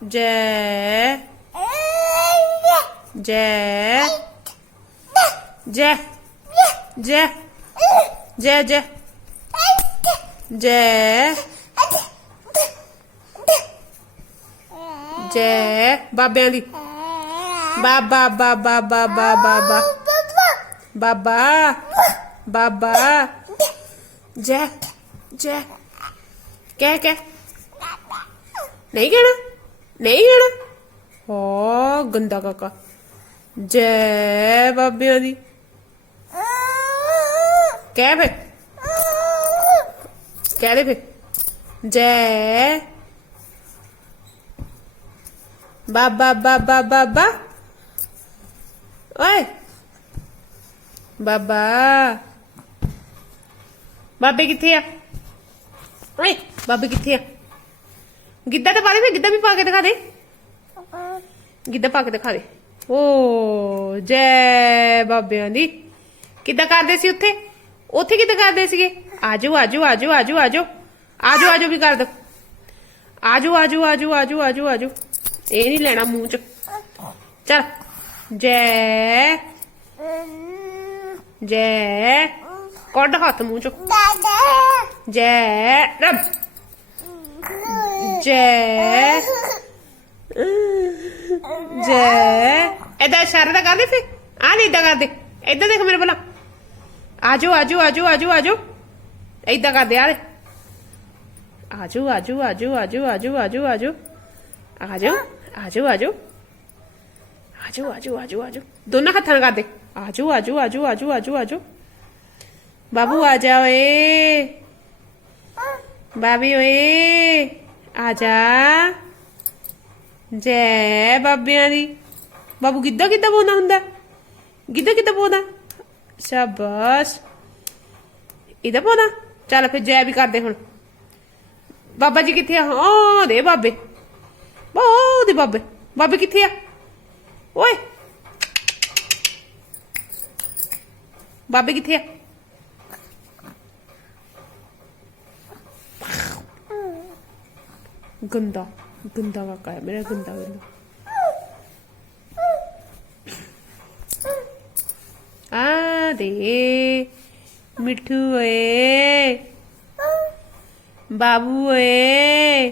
जय जय जय जय जय जय जय जय बाबियां दी बाबा बाबा बाबा बाबा बाबा बाबा जय जय क्या क्या नहीं कहना नहीं कहना हो गंदा काका जय बाबियां दी कह फिर कह दे फिर जय बाबा बाबा बाबा ओए बाबा बाबे किथे आ ओए बाबे किथे आ गिद्धा तो पा दे फिर गिद्धा भी पा के दिखा दे गिद्धा पा के दिखा दे ओ जय बाबियां दी किद्दां करदे सी उत्थे उत्थे किद्दां करदे सीगे आजो आजो आजो आजो आजो आजो आजो भी कर दो आजो आजो आजो आजो आजो आजो ये नहीं लेना मुंह च चल जय जय कड हाथ मुंह चो जय रब जय जय इधर इशारा कर दे फिर आ नहीं इधर कर दे इधर देख मेरे भला आजो आजो आजो आजो आजो इधर कर दे यार आजो आजो आजो आजो आजो आजो आजो आजो आजो आजो आजो आजो आजो आजो दोनों हाथ कर दे आजो आजो आजो आजो आजो आजो बाबू आ जाओ ए बाबी ओए आजा जय बाबियां दी बाबू गिद्धा किद्दां पाउंदा हुंदा गिद्धा किद्दां पाउंदा शाबाश इधर पाउंदा चल फिर जय भी कर दे हुण बाबा जी किथे आ ओ दे बाबे ओ दे बाबे बाबे किथे आ ओए बाबे किथे आ गंदा गंदा काका है मेरा गंदा गंदा आ दे मिठू ओए बाबू ओए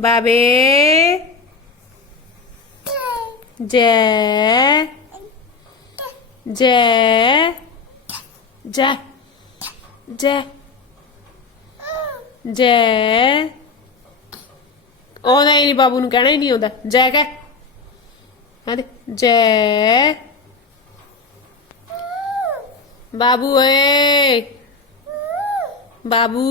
बाबे जय जय जय जय जय ओ नहीं बाबू नूं कहना ही नहीं आउंदा जय कह हाँ दे जय बाबू ओए बाबू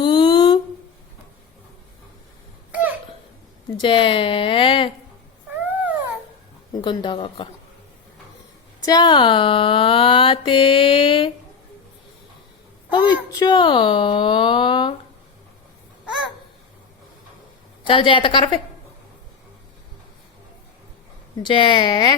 जय गंदा काका चाते चा चल जय तो कर फिर जय